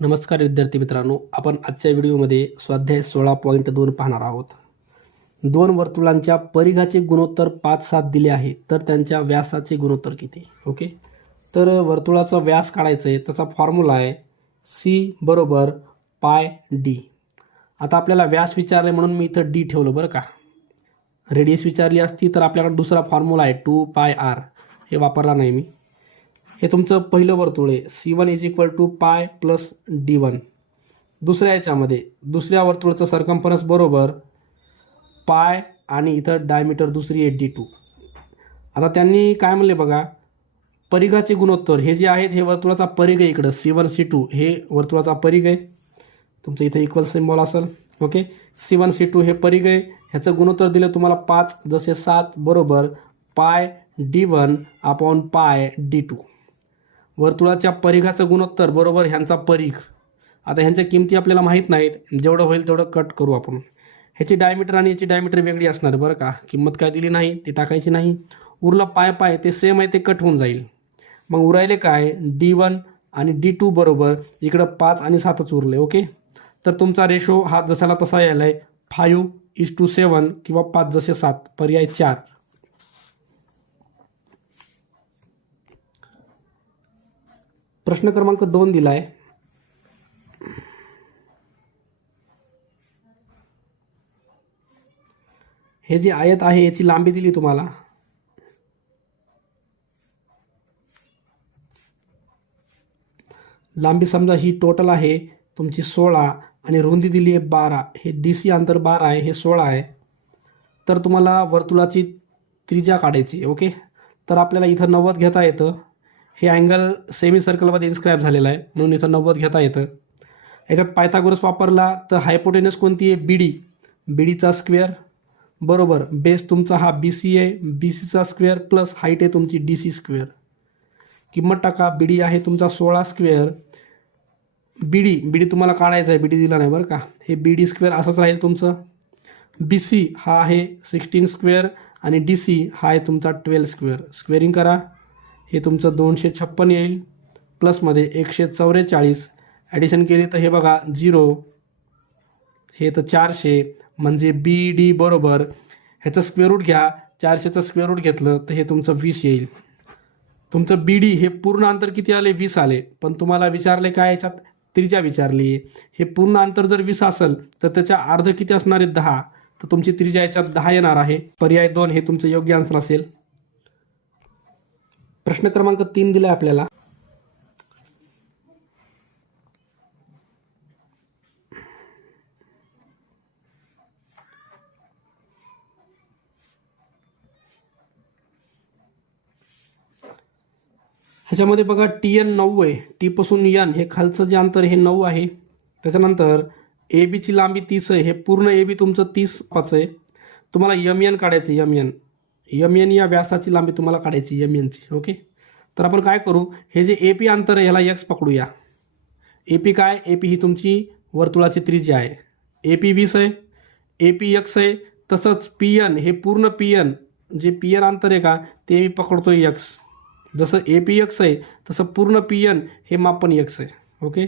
नमस्कार विद्यार्थी मित्रांनो, आपण आजच्या व्हिडिओमध्ये स्वाध्याय 16.2 पाहणार आहोत. दोन वर्तुळांच्या परिघाचे गुणोत्तर 5-7 दिले आहे, तर त्यांच्या व्यासाचे गुणोत्तर किती? ओके, तर वर्तुळाचा व्यास काढायचा आहे. त्याचा फॉर्म्युला आहे सी बरोबर पाय डी. आता आपल्याला व्यास विचारले म्हणून मी इथं डी ठेवलं बरं का. रेडियस विचारली असती तर आपल्याकडे दुसरा फॉर्म्युला आहे 2πr, हे वापरला नाही मी. हे तुमचं पहिलं वर्तुळ आहे C1 = पाय प्लस D1. दुसऱ्या याच्यामध्ये दुसऱ्या वर्तुळाचं सर्कम्फरन्स बरोबर पाय आणि इथं डायमीटर दुसरी आहे D2. आता त्यांनी काय म्हणले बघा, परिघाचे गुणोत्तर हे जे आहेत हे वर्तुळाचा परिघ आहे. इकडं C1 C2 हे वर्तुळाचा परिघ आहे. तुमचं इथं इक्वल सिम्बॉल असेल. ओके, C1 C2 हे परिघ आहे. ह्याचं गुणोत्तर दिलं तुम्हाला 5 जसे 7 बरोबर पाय D1 अपॉन पाय D2. वर्तुळाच्या परिघाचं गुणोत्तर बरोबर ह्यांचा परिघ. आता ह्यांच्या किमती आपल्याला माहीत नाहीत, जेवढं होईल तेवढं कट करू आपण. ह्याची डायमीटर आणि याची डायमीटर वेगळी असणार बरं का. किंमत काय दिली नाही ती टाकायची नाही. उरलं पाय ते सेम आहे, ते कट होऊन जाईल. मग उरायले काय D1 आणि D2 बरोबर इकडं 5 आणि 7च उरले. ओके, तर तुमचा रेशो हा जसाला तसा यायला आहे 5:7 किंवा 5 जसे 7, पर्याय 4. प्रश्न क्रमांक 2 दिला आहे. हे जे आयत आहे याची लांबी दिली तुम्हाला. लांबी समजा ही टोटल आहे तुमची 16 आणि रुंदी दिली आहे 12. हे DC अंतर 12 आहे, हे 16 आहे. तर तुम्हाला वर्तुळाची त्रिज्या काढायची. ओके, तर आपल्याला इथं 90 घेता येतं. हे अँगल सेमी सर्कलमध्ये इन्स्क्राईब झालेला आहे म्हणून इथं 90 घेता येतं. याच्यात पायथागोरस वापरला तर हायपोटेनस कोणती आहे? BD. BDचा स्क्वेअर बरोबर बेस तुमचा हा BC आहे, BCचा स्क्वेअर प्लस हाईट आहे तुमची DC स्क्वेअर. किंमत टाका. BD आहे तुमचा 16 स्क्वेअर. BD तुम्हाला काढायचा आहे, BD दिला नाही बरं का. हे BD स्क्वेअर असंच राहील तुमचं. BC हा आहे 16 स्क्वेअर आणि DC हा आहे तुमचा 12 स्क्वेअर. स्क्वेअरिंग करा. हे तुमचं 256 येईल, प्लसमध्ये 144. ॲडिशन केली तर हे बघा 0, हे तर 400. म्हणजे BD बरोबर ह्याचं स्क्वेअर रूट घ्या. 400चं स्क्वेअर रूट घेतलं तर हे तुमचं 20 येईल. तुमचं BD हे पूर्ण अंतर किती आले? 20 आले. पण तुम्हाला विचारले काय, याच्यात त्रिज्या विचारली. हे पूर्ण अंतर जर 20 असेल तर त्याच्या अर्ध किती असणार आहे? 10. तर तुमची त्रिज्या याच्यात 10 येणार आहे. पर्याय 2 हे तुमचं योग्य आन्सर असेल. प्रश्न क्रमांक 3 दिला आपल्याला. ह्याच्यामध्ये बघा TN 9 आहे. T पासून N हे खालचं जे अंतर हे 9 आहे. त्याच्यानंतर AB ची लांबी 30 आहे. हे पूर्ण AB तुमचं 30 आहे. तुम्हाला MN काढायचं. MN या व्यासाची लांबी तुम्हाला काढायची, MN ची. ओके, तर आपण काय करू, हे जे AP अंतर आहे ह्याला X पकडूया. AP काय? AP ही तुमची वर्तुळाची त्रिज्या आहे. AP 20 आहे, AP X आहे. तसंच PN हे पूर्ण PN जे PN अंतर आहे का ते मी पकडतोय X. जसं AP X आहे तसं पूर्ण PN हे माप पण X आहे. ओके,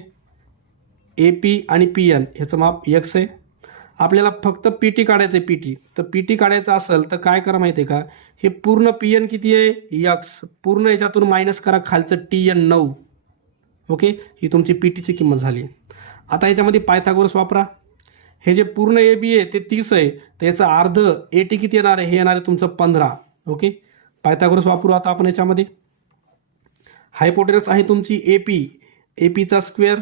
AP आणि PN ह्याचं माप X आहे. आपल्याला फक्त PT काढायचं आहे. PT तर PT काढायचं असेल तर काय करा माहिती आहे का, हे पूर्ण PN किती आहे? X. पूर्ण याच्यातून मायनस करा खालचं TN 9. ओके, ही तुमची PTची किंमत झाली. आता याच्यामध्ये पायथागोरस वापरा. हे जे पूर्ण AB आहे ते 30 आहे, तर याचं अर्ध AT किती येणार आहे? हे येणार आहे तुमचं 15. ओके, पायथागोरस वापरू आता आपण याच्यामध्ये. हायपोटेनस आहे तुमची APचा स्क्वेअर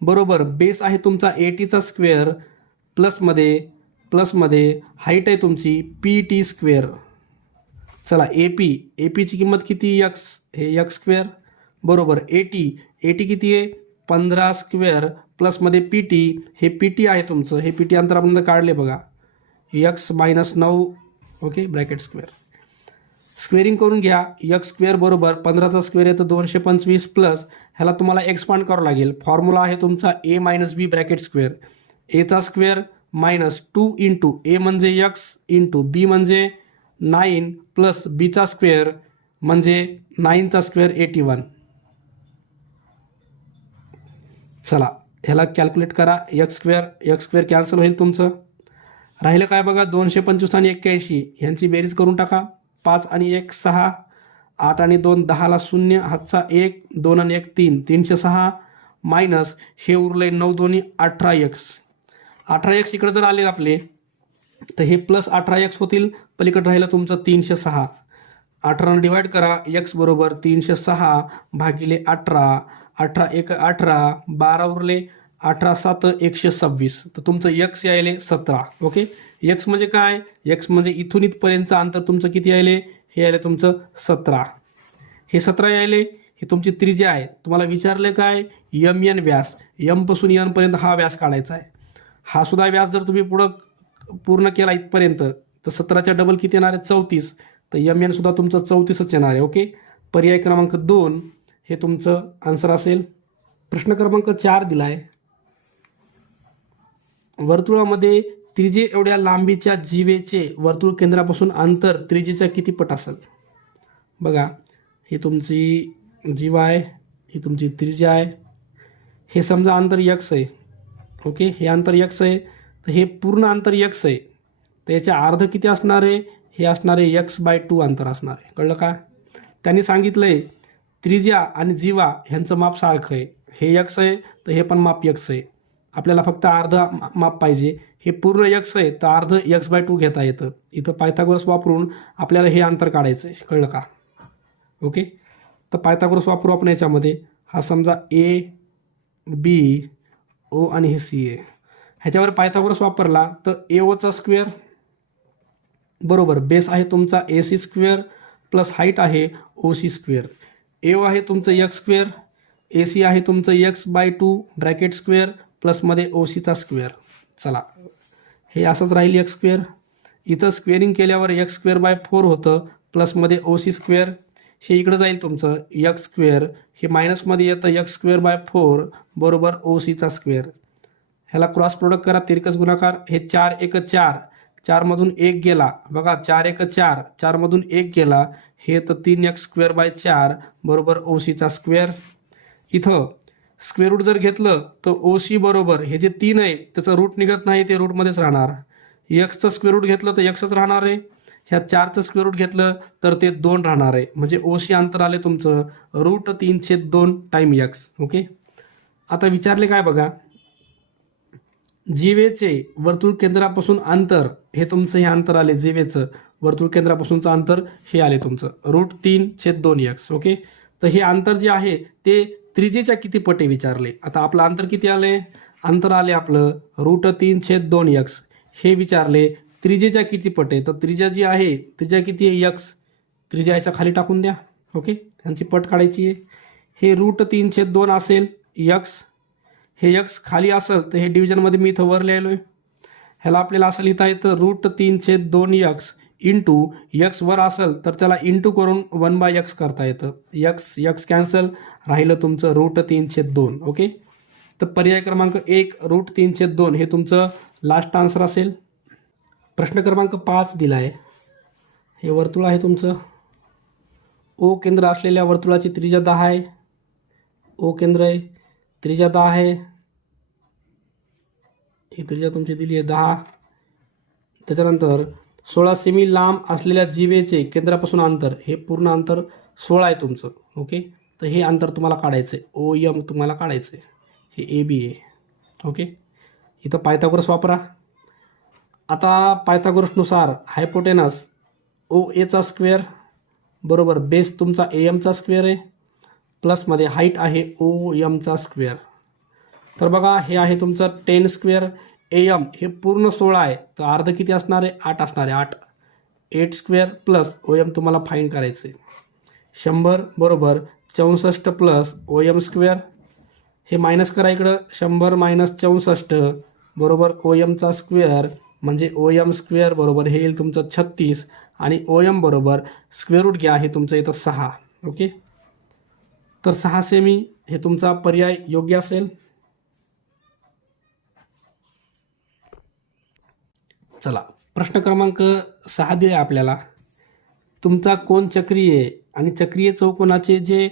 बरोबर बेस आहे तुमचा ATचा स्क्वेअर प्लसमध्ये हाईट आहे तुमची PT स्क्वेअर. चला APची किंमत किती? X. हे X स्क्वेअर बरोबर AT किती आहे? 15 स्क्वेअर प्लसमध्ये PT. हे PT आहे तुमचं. हे PT अंतर आपण काढले बघा, X - 9. Okay, bracket square. Squaring करून घ्या. X स्क्वेअर बरोबर 15चा स्क्वेअर येतं 225 प्लस ह्याला तुम्हाला एक्सपांड करावं लागेल. फॉर्म्युला आहे तुमचा A - B ब्रॅकेट स्क्वेअर. Aचा स्क्वेअर मायनस 2 इंटू A म्हणजे X इंटू B म्हणजे 9 प्लस Bचा स्क्वेअर म्हणजे 9चा स्क्वेअर 81. चला ह्याला कॅल्क्युलेट करा. एक्स स्क्वेअर कॅन्सल होईल तुमचं. राहिलं काय बघा, 225 आणि 81 ह्यांची बेरीज करून टाका. 5 आणि 1 6, 8 आणि 2 10ला 0, हातचा 1, 2 आणि 1 3, 306 मायनस हे उरले 9 दोन्ही 18x. 18x इकडे जर आले आपले तर हे प्लस 18x होतील. पलीकडे राहिलं तुमचं 306. 18 डिवाइड करा. x बरोबर 306 भागिले 18. 18 1 18, 12 उरले, 18 7 126. तर तुमचं x यायले 17. ओके. x म्हणजे काय, x म्हणजे इथून इथपर्यंतचं अंतर तुमचं किती यायले, हे यायले तुमचं 17. हे 17 यायले, ही तुमची त्रिज्या आहे. तुम्हाला विचारले काय, एन व्यास, पासून एन पर्यंत हा व्यास काढायचा आहे. हा सुद्धा व्यास जर तुम्ही पुढं पूर्ण केला इथपर्यंत तर 17च्या डबल किती येणार आहे, 34. तर एन सुद्धा तुमचं 34च येणार आहे. ओके. पर्याय क्रमांक 2 हे तुमचं आन्सर असेल. प्रश्न क्रमांक 4 दिला आहे. वर्तुळामध्ये त्रिज्ये एवढ्या लांबीच्या जीवेचे वर्तुळ केंद्रापासून अंतर त्रिज्येच्या किती पट असेल. बघा, ही तुमची जीवा आहे, ही तुमची त्रिज्या आहे. हे समजा अंतर x आहे. ओके. हे अंतर x आहे, तर हे पूर्ण अंतर x आहे. तर याच्या अर्ध किती असणार आहे, हे असणार आहे x/2 अंतर असणार आहे. कळलं का. त्यांनी सांगितलं आहे त्रिज्या आणि जीवा ह्यांचं माप सारखं आहे. हे x आहे तर हे पण माप x आहे. आपल्याला फक्त अर्ध माप पाहिजे. हे पूर्ण x आहे तर अर्ध x/2 घेता येतं. इथं पायथागोरस वापरून आपल्याला हे अंतर काढायचं आहे. कळलं का. ओके. तर पायथागोरस वापरू आपण याच्यामध्ये. हा समजा A B O आणि हे C आहे. ह्याच्यावर पायथागोरस वापरला तर AOचा स्क्वेअर बरोबर बेस आहे तुमचा AC स्क्वेअर प्लस हाईट आहे OC स्क्वेअर. AO आहे तुमचं x स्क्वेअर, AC आहे तुमचं x/2 ब्रॅकेट स्क्वेअर प्लसमध्ये OCचा स्क्वेअर. चला हे असंच राहील x स्क्वेअर. इथं स्क्वेअरिंग केल्यावर x²/4 होतं प्लसमध्ये OC स्क्वेअर. हे इकडं जाईल तुमचं x स्क्वेअर, हे मायनसमध्ये येतं x²/4 बरोबर OCचा स्क्वेअर. ह्याला क्रॉस प्रोडक्ट करा, तिरकस गुणाकार. हे 4 1 4, 4मधून 1 गेला. बघा 4 1 4, 4मधून 1 गेला. हे तर 3x²/4 बरोबर OCचा स्क्वेअर. इथं स्क्वेअर रूट जर घेतलं तर OC बरोबर हे जे 3 आहे त्याचं रूट निघत नाही, ते रूटमध्येच राहणार. एक्सचं स्क्वेअर रूट घेतलं तर एक्सच राहणार आहे. ह्या 4चं स्क्वेअर रूट घेतलं तर ते 2 राहणार आहे. म्हणजे OC अंतर आले तुमचं √3/2 टाईम x. ओके. आता विचारले काय बघा, जीवेचे वर्तुळ केंद्रापासून अंतर हे तुमचं हे अंतर आले. जीवेचं वर्तुळ केंद्रापासूनचं अंतर हे आले तुमचं √3/2x. ओके. तर हे अंतर जे आहे ते त्रिज्येच्या किती पटे विचारले. आता आपलं अंतर किती आले, अंतर आले आपलं √3/2x. हे विचारले त्रिज्येच्या किती पटे. तर त्रिज्या जी आहे, त्रिज्या किती आहे x. त्रिज्या ह्याच्या खाली टाकून द्या. ओके. त्यांची पट काढायची आहे. हे √3/2 असेल x. हे x खाली असेल तर हे डिव्हिजनमध्ये मी इथं वर लिहिलो आहे. ह्याला आपल्याला असं लिहिता येतं √3/2x इंटू x वर असेल तर त्याला इंटू करून 1/x करता येतं. x कॅन्सल, राहिलं तुमचं √3/2. ओके. तर पर्याय क्रमांक 1 √3/2 हे तुमचं लास्ट आन्सर असेल. प्रश्न क्रमांक 5 दिला आहे. हे वर्तुळ आहे तुमचं. O केंद्र असलेल्या वर्तुळाची त्रिज्या 10 आहे. O केंद्र आहे, त्रिज्या 10 आहे. ही त्रिज्या तुमची दिली आहे 10. त्याच्यानंतर 16 सेमी लांब असलेल्या जीवेचे केंद्रापासून अंतर, हे पूर्ण अंतर 16 आहे तुमचं. ओके. तर हे अंतर तुम्हाला काढायचं आहे. OM तुम्हाला काढायचं आहे. हे AB आहे. ओके. इथं पायथागोरस वापरा. आता पायथागोरसनुसार हायपोटेनस OAचा स्क्वेअर बरोबर बेस तुमचा AMचा स्क्वेअर आहे प्लसमध्ये हाईट आहे OMचा स्क्वेअर. तर बघा हे आहे तुमचं 10 स्क्वेअर. AM हे पूर्ण 16 आहे तर अर्ध किती असणार आहे, 8 असणार आहे. 8 स्क्वेअर प्लस OM तुम्हाला फाईंड करायचं आहे. 100 बरोबर 64 प्लस OM स्क्वेअर. हे मायनस करा इकडं. 100 मायनस 64 बरोबर OMचा स्क्वेअर, म्हणजे OM स्क्वेअर बरोबर हे येईल तुमचं 36 आणि OM बरोबर स्क्वेअर रूट घ्या, हे तुमचं येतं 6. ओके. तर 6 सेमी हे तुमचा पर्याय योग्य असेल. चला प्रश्न क्रमांक 6 दिले आपल्याला. तुमचा कोन चक्रीय आणि चक्रीय चौकोनाचे जे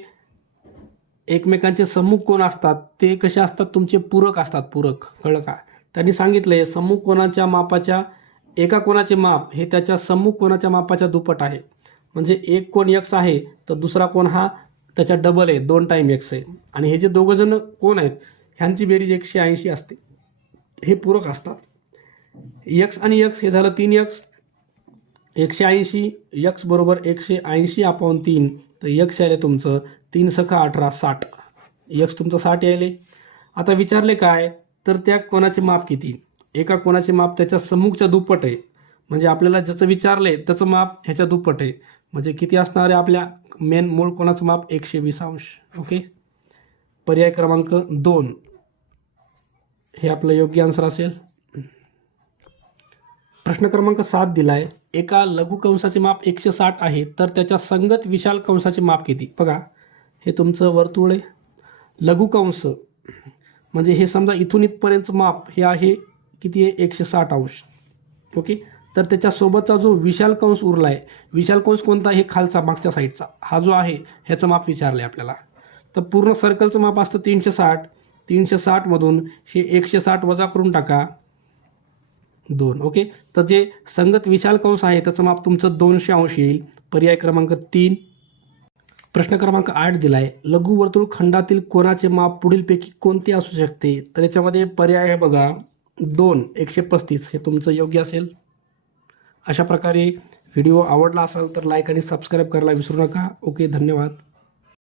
एकमेकांचे सम्मुख कोण असतात ते कसे असतात, तुमचे पूरक असतात. पूरक कळलं का? त्यांनी सांगितलंय सम्मुख कोणाच्या मापाच्या एका कोणाचे माप हे त्याच्या सम्मुख कोणाच्या मापाच्या दुप्पट आहे. म्हणजे एक कोण x आहे तर दुसरा कोण हा त्याच्या डबल आहे, 2 टाइम x आहे. आणि हे जे दोघं जण कोण आहेत ह्यांची बेरीज 180 असते. हे पूरक असतात. x आणि x हे झालं 3x, 180, x बरोबर 180/3. तर x आले तुमचं 3 सखा 18, 60. x तुमचं 60 यायले. आता विचारले काय, तर त्या कोणाचे माप किती? एका कोणाचे माप त्याच्या सम्मुखच्या दुप्पट आहे. म्हणजे आपल्याला ज्याचं विचारलंय त्याचं माप ह्याच्या दुप्पट आहे. म्हणजे किती असणार आहे आपल्या मेन मूळ कोणाचं माप? 120 अंश. ओके, पर्याय क्रमांक 2 हे आपलं योग्य आन्सर असेल. प्रश्न क्रमांक 7 दिलाय. एका लघु कंसाचे माप 160 आहे तर त्याच्या संगत विशाल कंसाचे माप किती? बघा, हे तुमचं वर्तुळ आहे. लघु कंस म्हणजे हे समजा इथून इथपर्यंतचं माप हे आहे किती आहे? 160 अंश. ओके, तर त्याच्यासोबतचा जो विशाल कंस उरला आहे, विशाल कंस कोणता? हे खालचा मागच्या साईडचा हा जो आहे ह्याचं माप विचारलं आहे आपल्याला. तर पूर्ण सर्कलचं माप असतं 360. 360मधून हे 160 वजा करून टाका 2. ओके, तर जे संगत विशाल कंस आहे त्याचं माप तुमचं 200 अंश येईल. पर्याय क्रमांक 3. प्रश्न क्रमांक 8 दिलाय. लघु वर्तुळ खंडातील कोणाचे माप पुढीलपैकी कोणते असू शकते? तर याच्यामध्ये पर्याय आहे बघा 2, 135 हे तुमचं योग्य असेल. अशा प्रकारे व्हिडिओ आवडला असेल तर लाईक आणि सबस्क्राईब करायला विसरू नका. ओके, धन्यवाद.